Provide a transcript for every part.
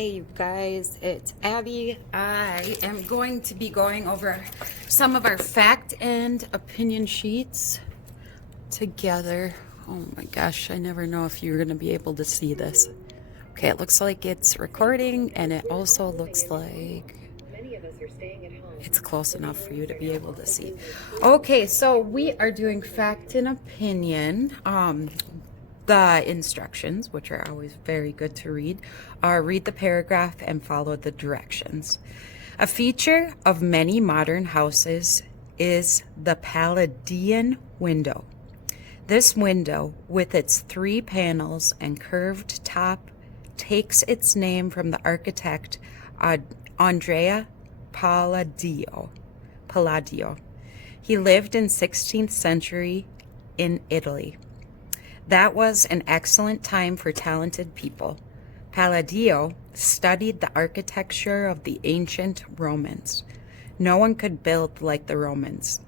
Hey you guys, it's Abby. I am going to be going over some of our fact and opinion sheets together. Oh my gosh, I never know if you're going to be able to see this. Okay, it looks like it's recording, and it also looks like it's close enough for you to be able to see. Okay, so we are doing fact and opinion. The instructions, which are always very good to read, are read the paragraph and follow the directions. A feature of many modern houses is the Palladian window. This window, with its 3 panels and curved top, takes its name from the architect Andrea Palladio. He lived in 16th century in Italy. That was an excellent time for talented people. Palladio studied the architecture of the ancient Romans. No one could build like the Romans.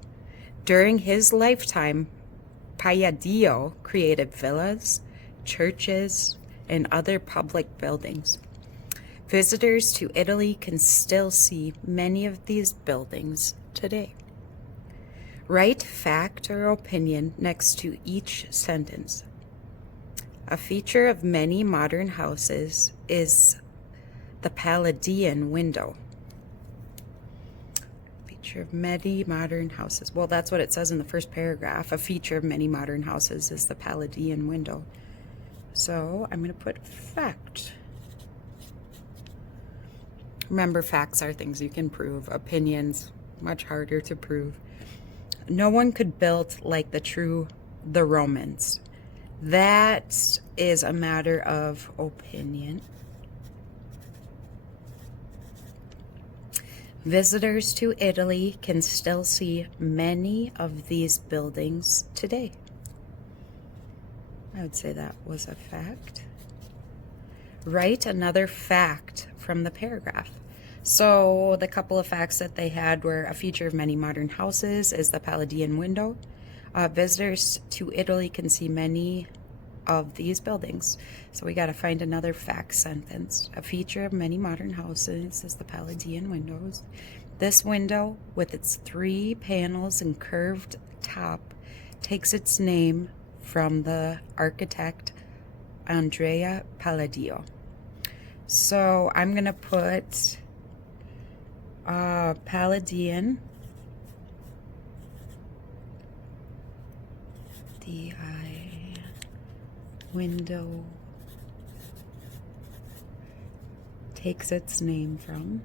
During his lifetime, Palladio created villas, churches, and other public buildings. Visitors to Italy can still see many of these buildings today. Write fact or opinion next to each sentence. A feature of many modern houses is the Palladian window. Feature of many modern houses. Well, that's what it says in the first paragraph. A feature of many modern houses is the Palladian window. So I'm going to put fact. Remember, facts are things you can prove. Opinions, much harder to prove. No one could build like the Romans. That is a matter of opinion. Visitors to Italy can still see many of these buildings today. I would say that was a fact. Write another fact from the paragraph. So the couple of facts that they had were a feature of many modern houses is the Palladian window. Visitors to Italy can see many of these buildings. So we got to find another fact sentence. A feature of many modern houses is the Palladian windows. This window, with its 3 panels and curved top, takes its name from the architect Andrea Palladio. So I'm going to put Palladian, D-I, window, takes its name from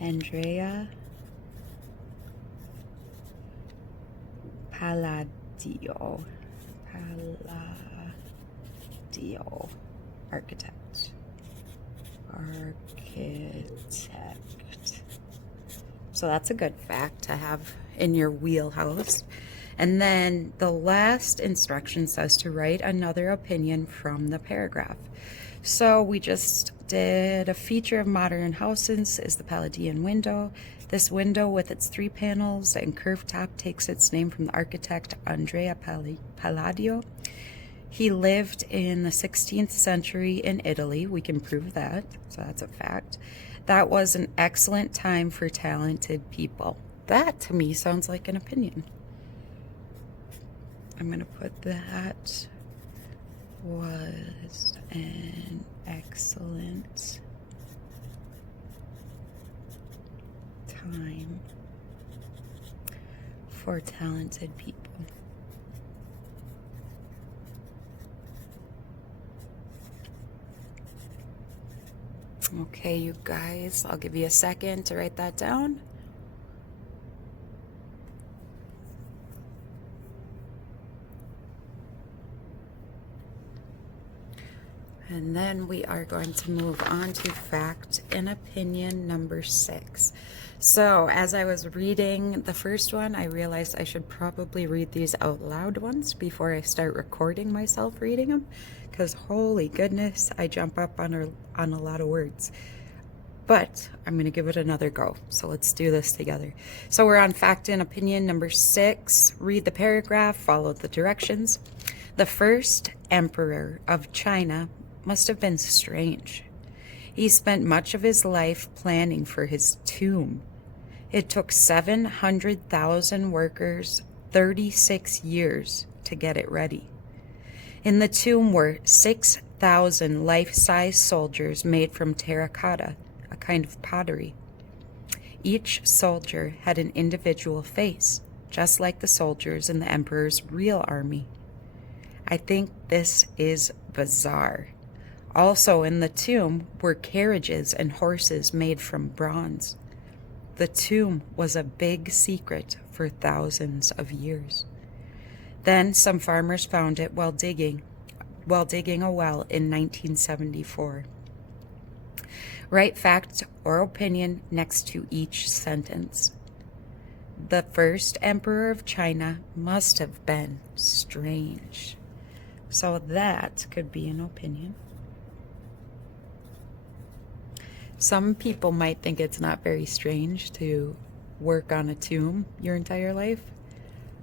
Andrea Palladio, architect. So that's a good fact to have in your wheelhouse. And then the last instruction says to write another opinion from the paragraph. So we just did a feature of modern houses is the Palladian window. This window with its 3 panels and curved top takes its name from the architect Andrea Palladio. He lived in the 16th century in Italy. We can prove that, so that's a fact. That was an excellent time for talented people. That, to me, sounds like an opinion. I'm going to put that was an excellent time for talented people. Okay, you guys, I'll give you a second to write that down. And then we are going to move on to fact and opinion number 6. So as I was reading the first one, I realized I should probably read these out loud once before I start recording myself reading them, because holy goodness, I jump up on a lot of words. but I'm going to give it another go. So let's do this together. So we're on fact and opinion number 6. Read the paragraph, follow the directions. The first emperor of China must have been strange. He spent much of his life planning for his tomb. It took 700,000 workers 36 years to get it ready. In the tomb were 6,000 life-size soldiers made from terracotta, a kind of pottery. Each soldier had an individual face, just like the soldiers in the emperor's real army. I think this is bizarre. Also in the tomb were carriages and horses made from bronze. The tomb was a big secret for thousands of years. Then some farmers found it while digging a well in 1974. Write fact or opinion next to each sentence. The first emperor of China must have been strange. So that could be an opinion. Some people might think it's not very strange to work on a tomb your entire life.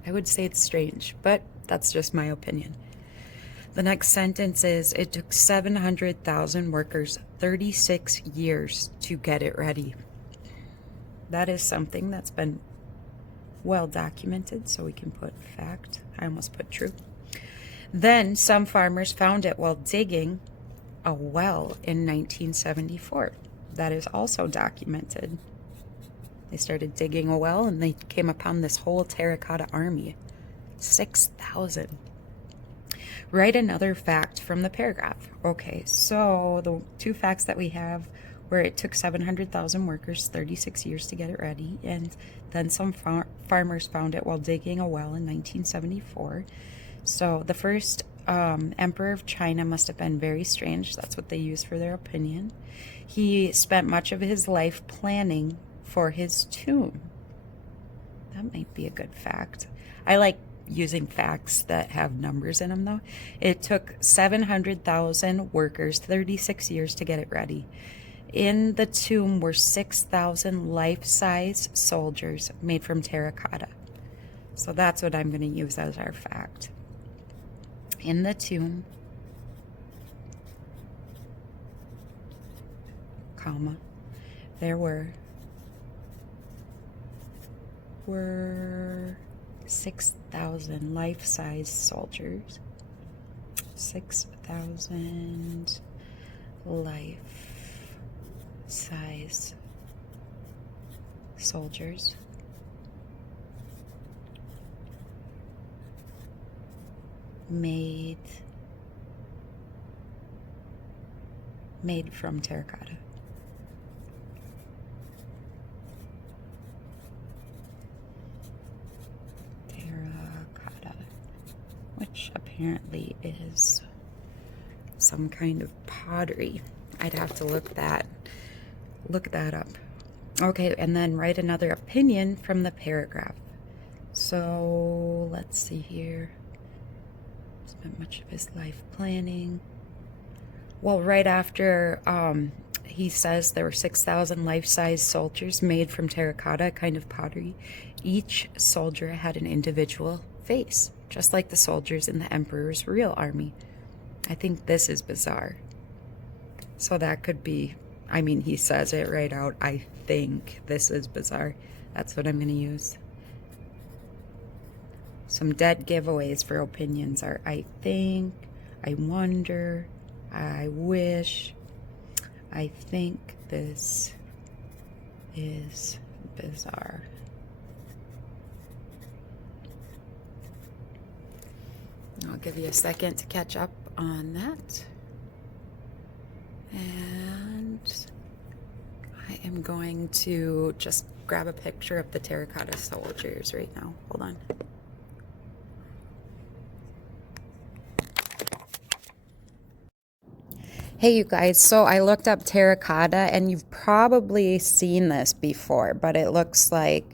I would say it's strange, but that's just my opinion. The next sentence is, it took 700,000 workers 36 years to get it ready. That is something that's been well documented, so we can put fact. I almost put true. Then some farmers found it while digging a well in 1974. That is also documented. They started digging a well and they came upon this whole terracotta army. 6,000. Write another fact from the paragraph. Okay, so the 2 facts that we have where it took 700,000 workers 36 years to get it ready, and then some farmers found it while digging a well in 1974. So the first emperor of China must have been very strange. That's what they use for their opinion. He spent much of his life planning for his tomb. That might be a good fact. I like using facts that have numbers in them, though. It took 700,000 workers 36 years to get it ready. In the tomb were 6,000 life-size soldiers made from terracotta. So that's what I'm going to use as our fact. In the tomb, comma, there were 6,000 life-size soldiers. 6,000 life-size soldiers made from terracotta. Which apparently is some kind of pottery. I'd have to look that up. Okay, and then write another opinion from the paragraph. So let's see here. Spent much of his life planning. Well, right after he says there were 6,000 life-size soldiers made from terracotta, kind of pottery. Each soldier had an individual face, just like the soldiers in the emperor's real army. I think this is bizarre. So that could be, I mean, he says it right out. I think this is bizarre. That's what I'm going to use. Some dead giveaways for opinions are I think, I wonder, I wish, I think this is bizarre. I'll give you a second to catch up on that. And I am going to just grab a picture of the terracotta soldiers right now. Hold on. Hey you guys, so I looked up terracotta and you've probably seen this before, but it looks like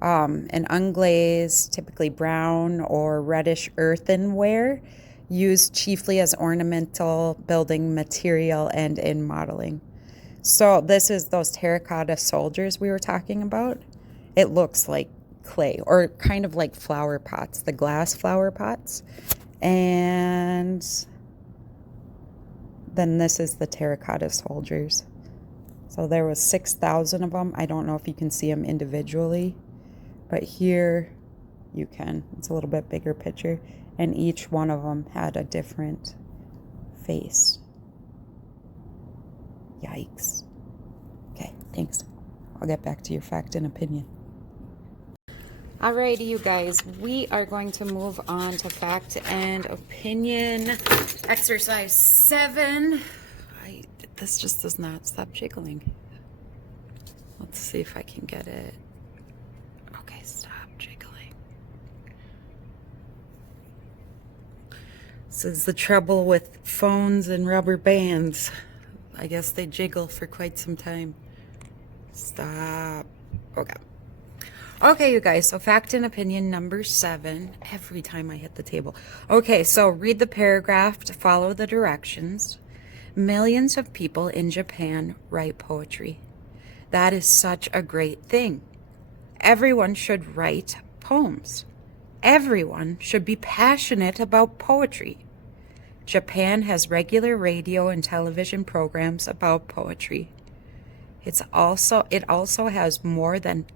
an unglazed, typically brown or reddish earthenware, used chiefly as ornamental building material and in modeling. So this is those terracotta soldiers we were talking about. It looks like clay, or kind of like flower pots, the glass flower pots. And then this is the terracotta soldiers. So there was 6,000 of them. I don't know if you can see them individually, but here you can. It's a little bit bigger picture. And each one of them had a different face. Yikes. Okay, thanks. I'll get back to your fact and opinion. Alrighty, you guys, we are going to move on to fact and opinion. Exercise 7. This just does not stop jiggling. Let's see if I can get it. Okay, stop jiggling. This is the trouble with phones and rubber bands. I guess they jiggle for quite some time. Stop. Okay. Okay, you guys, so fact and opinion number 7. Every time I hit the table. Okay, so read the paragraph to follow the directions. Millions of people in Japan write poetry. That is such a great thing. Everyone should write poems. Everyone should be passionate about poetry. Japan has regular radio and television programs about poetry. It also has more than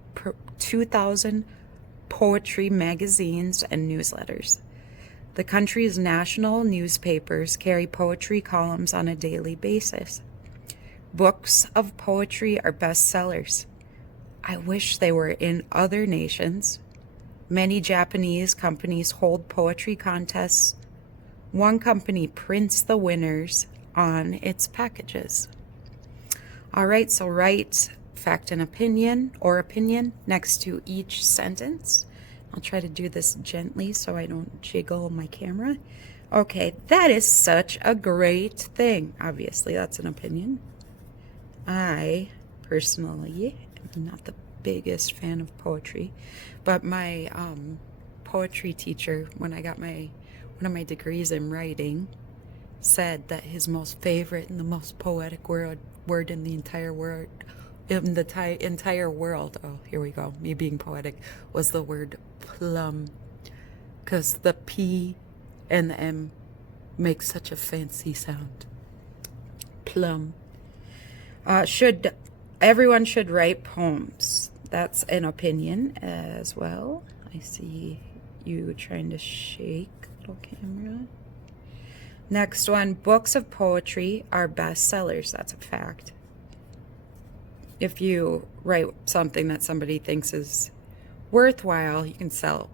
2,000 poetry magazines and newsletters. The country's national newspapers carry poetry columns on a daily basis. Books of poetry are bestsellers. I wish they were in other nations. Many Japanese companies hold poetry contests. One company prints the winners on its packages. All right, so write fact and opinion or opinion next to each sentence. I'll try to do this gently so I don't jiggle my camera. Okay, that is such a great thing. Obviously, that's an opinion. I personally am not the biggest fan of poetry, but my poetry teacher, when I got one of my degrees in writing, said that his most favorite and the most poetic word in the entire world, oh, here we go, me being poetic, was the word plum, because the P and the M make such a fancy sound. Plum. Everyone should write poems. That's an opinion as well. I see you trying to shake, little camera. Next one, books of poetry are bestsellers. That's a fact. If you write something that somebody thinks is worthwhile, you can sell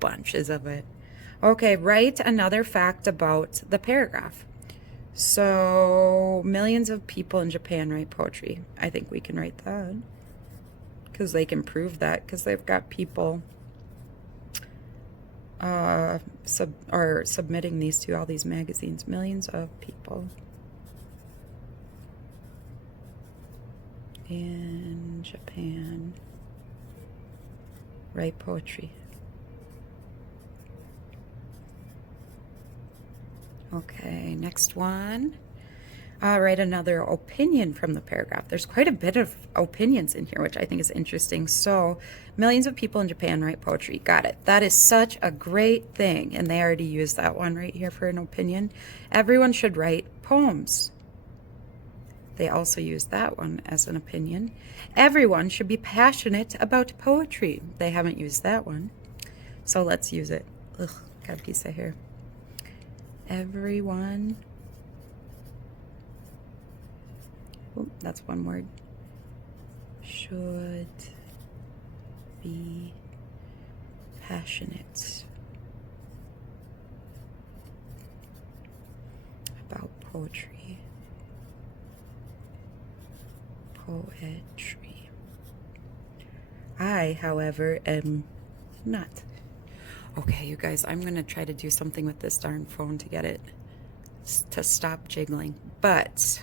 bunches of it. Okay, write another fact about the paragraph. So, millions of people in Japan write poetry. I think we can write that because they can prove that, because they've got people submitting these to all these magazines. Millions of people in Japan write poetry. Okay, next one. Write another opinion from the paragraph. There's quite a bit of opinions in here, which I think is interesting. So, millions of people in Japan write poetry. Got it. That is such a great thing. And they already used that one right here for an opinion. Everyone should write poems. They also used that one as an opinion. Everyone should be passionate about poetry. They haven't used that one. So let's use it. Ugh, got a piece of hair. Everyone. Oh, that's one word. Should be passionate about poetry. Poetry. I, however, am not. Okay, you guys, I'm going to try to do something with this darn phone to get it to stop jiggling. But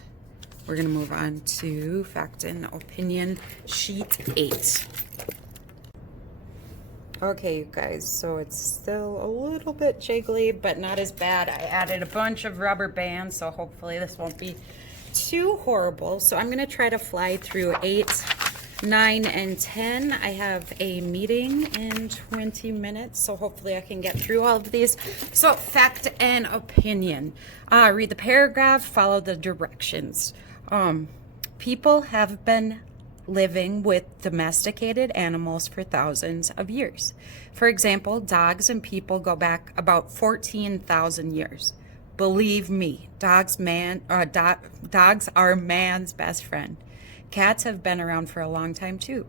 we're going to move on to fact and opinion sheet 8. Okay, you guys, so it's still a little bit jiggly, but not as bad. I added a bunch of rubber bands, so hopefully this won't be too horrible, so I'm going to try to fly through 8, 9, and 10. I have a meeting in 20 minutes, so hopefully I can get through all of these. So, fact and opinion. Read the paragraph, follow the directions. People have been living with domesticated animals for thousands of years. For example, dogs and people go back about 14,000 years. Believe me, dogs are man's best friend. Cats have been around for a long time too.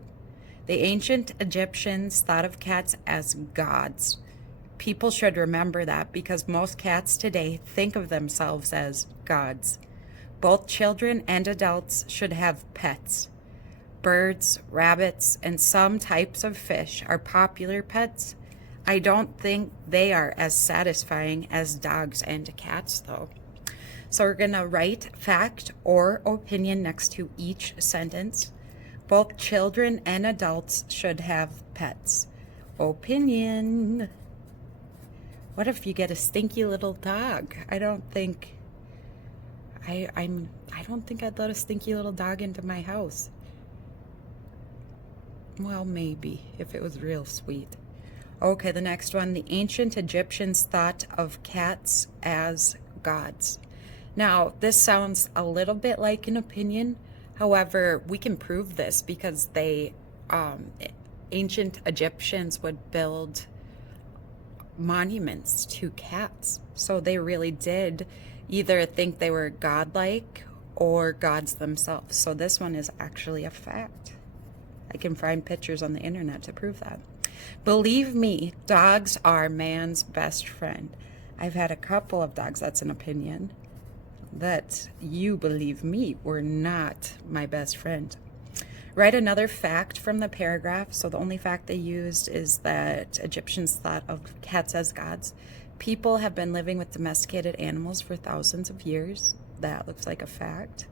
The ancient Egyptians thought of cats as gods. People should remember that because most cats today think of themselves as gods. Both children and adults should have pets. Birds, rabbits, and some types of fish are popular pets. I don't think they are as satisfying as dogs and cats, though. So we're going to write fact or opinion next to each sentence. Both children and adults should have pets. Opinion. What if you get a stinky little dog? I don't think I'd let a stinky little dog into my house. Well, maybe, if it was real sweet. Okay, the next one. The ancient Egyptians thought of cats as gods. Now, this sounds a little bit like an opinion. However, we can prove this because ancient Egyptians would build monuments to cats. So they really did either think they were godlike or gods themselves. So this one is actually a fact. I can find pictures on the internet to prove that. Believe me, dogs are man's best friend. I've had a couple of dogs. That's an opinion. That you believe me were not my best friend. Write another fact from the paragraph. So the only fact they used is that Egyptians thought of cats as gods. People have been living with domesticated animals for thousands of years. That looks like a fact.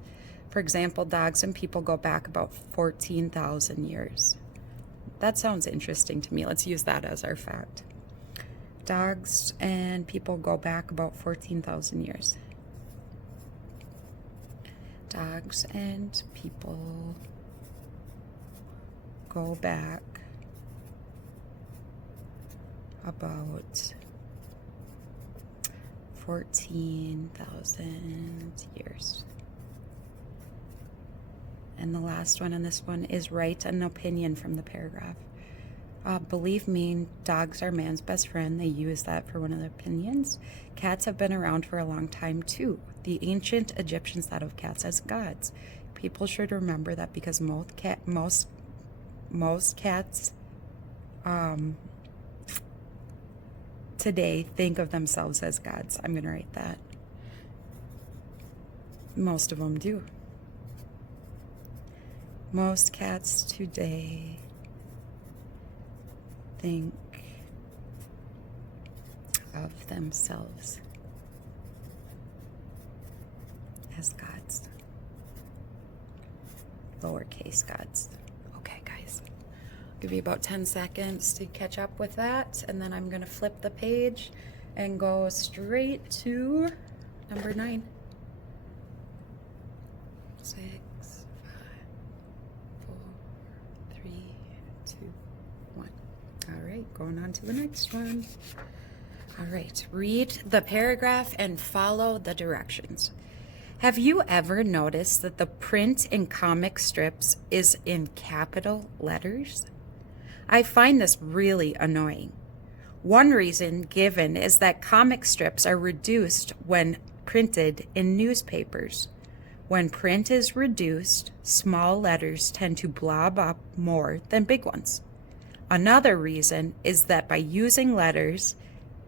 For example, dogs and people go back about 14,000 years. That sounds interesting to me. Let's use that as our fact. Dogs and people go back about 14,000 years. Dogs and people go back about 14,000 years. And the last one on this one is write an opinion from the paragraph. Believe me, dogs are man's best friend. They use that for one of the opinions. Cats have been around for a long time too. The ancient Egyptians thought of cats as gods. People should remember that because most cats today think of themselves as gods. I'm going to write that. Most of them do. Most cats today think of themselves as gods. Lowercase gods. Okay, guys. I'll give you about 10 seconds to catch up with that, and then I'm going to flip the page and go straight to number 9. 6, 5, 4, 3, 2, 1. All right, going on to the next one. All right, read the paragraph and follow the directions. Have you ever noticed that the print in comic strips is in capital letters? I find this really annoying. One reason given is that comic strips are reduced when printed in newspapers. When print is reduced, small letters tend to blob up more than big ones. Another reason is that by using letters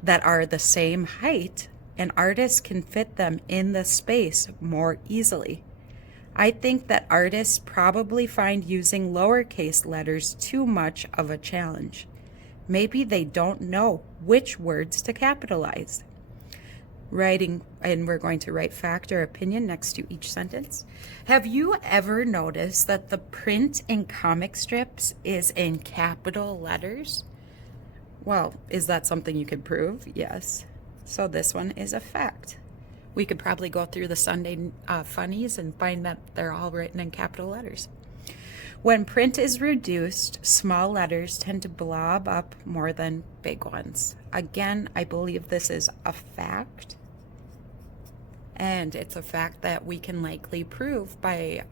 that are the same height, an artist can fit them in the space more easily. I think that artists probably find using lowercase letters too much of a challenge. Maybe they don't know which words to capitalize. Writing, and we're going to write fact or opinion next to each sentence. Have you ever noticed that the print in comic strips is in capital letters? Well, is that something you could prove? Yes. So this one is a fact. We could probably go through the Sunday funnies and find that they're all written in capital letters. When print is reduced, small letters tend to blob up more than big ones. Again, I believe this is a fact. And it's a fact that we can likely prove by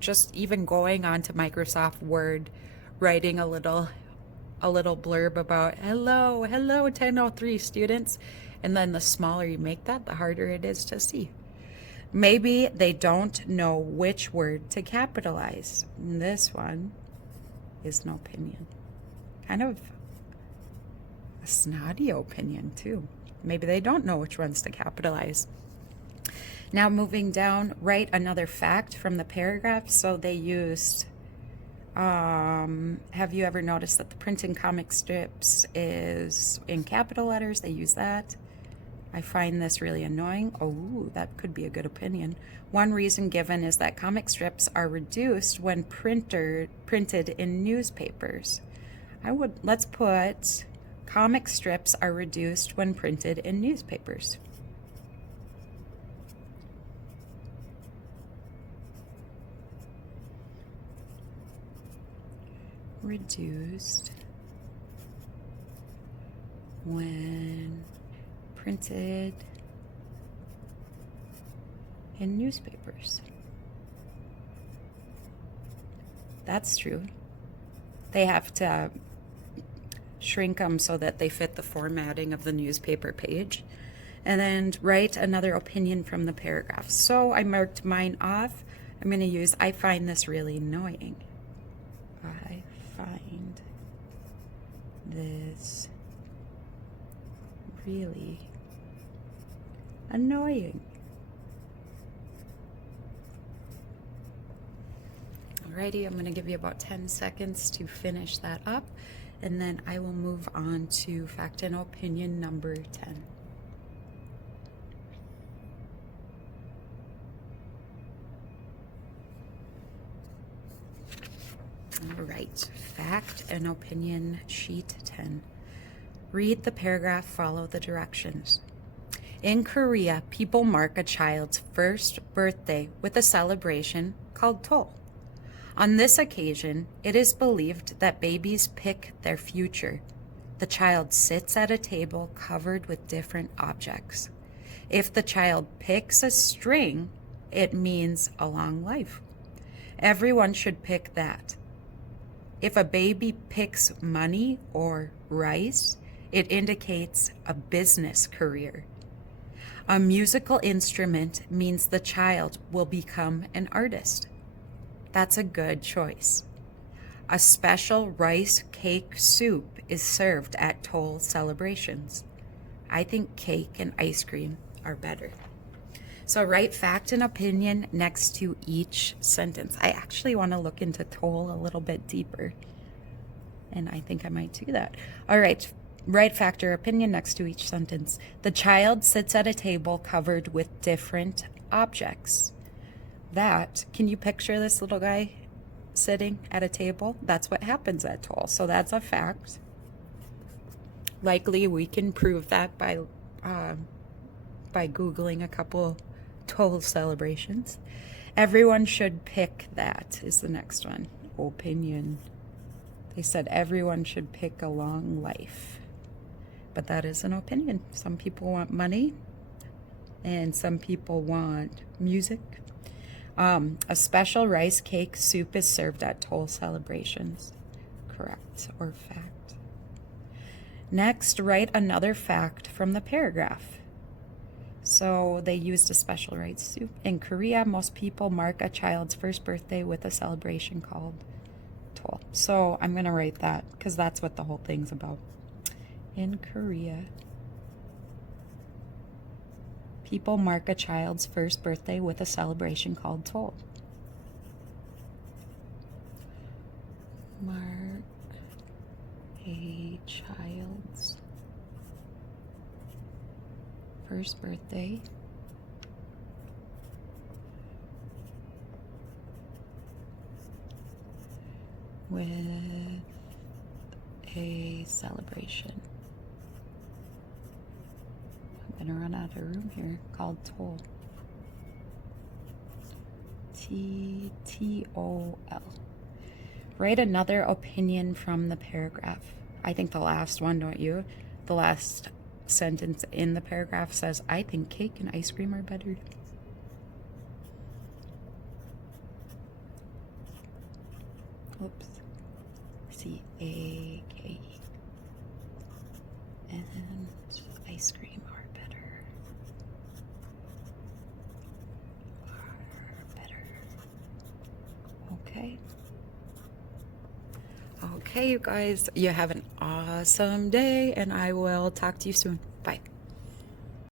just even going onto Microsoft Word, writing a little blurb about hello 1003 students, and then the smaller you make that, the harder it is to see. Maybe they don't know which word to capitalize. This one is an opinion. Kind of a snotty opinion too. Maybe they don't know which ones to capitalize. Now moving down, write another fact from the paragraph. So they used, have you ever noticed that the print in comic strips is in capital letters? They use that. I find this really annoying. Oh, that could be a good opinion. One reason given is that comic strips are reduced when printed in newspapers. Let's put comic strips are reduced when printed in newspapers. Reduced when printed in newspapers. That's true. They have to shrink them so that they fit the formatting of the newspaper page. And then write another opinion from the paragraph. So I marked mine off. I'm going to use, I find this really annoying. I find this really annoying. Alrighty, I'm going to give you about 10 seconds to finish that up, and then I will move on to fact and opinion number 10. All right, fact and opinion sheet 10. Read the paragraph, follow the directions. In Korea, people mark a child's first birthday with a celebration called Tol. On this occasion, it is believed that babies pick their future. The child sits at a table covered with different objects. If the child picks a string, it means a long life. Everyone should pick that. If a baby picks money or rice, it indicates a business career. A musical instrument means the child will become an artist. That's a good choice. A special rice cake soup is served at Tol celebrations. I think cake and ice cream are better. So write fact and opinion next to each sentence. I actually want to look into Tol a little bit deeper, and I think I might do that. All right, write fact or opinion next to each sentence. The child sits at a table covered with different objects. Can you picture this little guy sitting at a table? That's what happens at Tol, so that's a fact. Likely we can prove that by Googling a couple Tol celebrations. Everyone should pick that is the next one. Opinion. They said everyone should pick a long life. But that is an opinion. Some people want money and some people want music. A special rice cake soup is served at Tol celebrations. Correct or fact. Next, write another fact from the paragraph. So they used a special rice soup. In Korea, most people mark a child's first birthday with a celebration called Tol. So I'm going to write that because that's what the whole thing's about. In Korea, people mark a child's first birthday with a celebration called Tol. Mark a child's first birthday with a celebration. I'm gonna run out of room here. Called toll. T-T-O-L. Write another opinion from the paragraph. I think the last one, don't you? The last sentence in the paragraph says, I think cake and ice cream are better. Oops. C-A-K-E. And ice cream are better. Okay. Okay, you guys, you have an awesome day, and I will talk to you soon. Bye.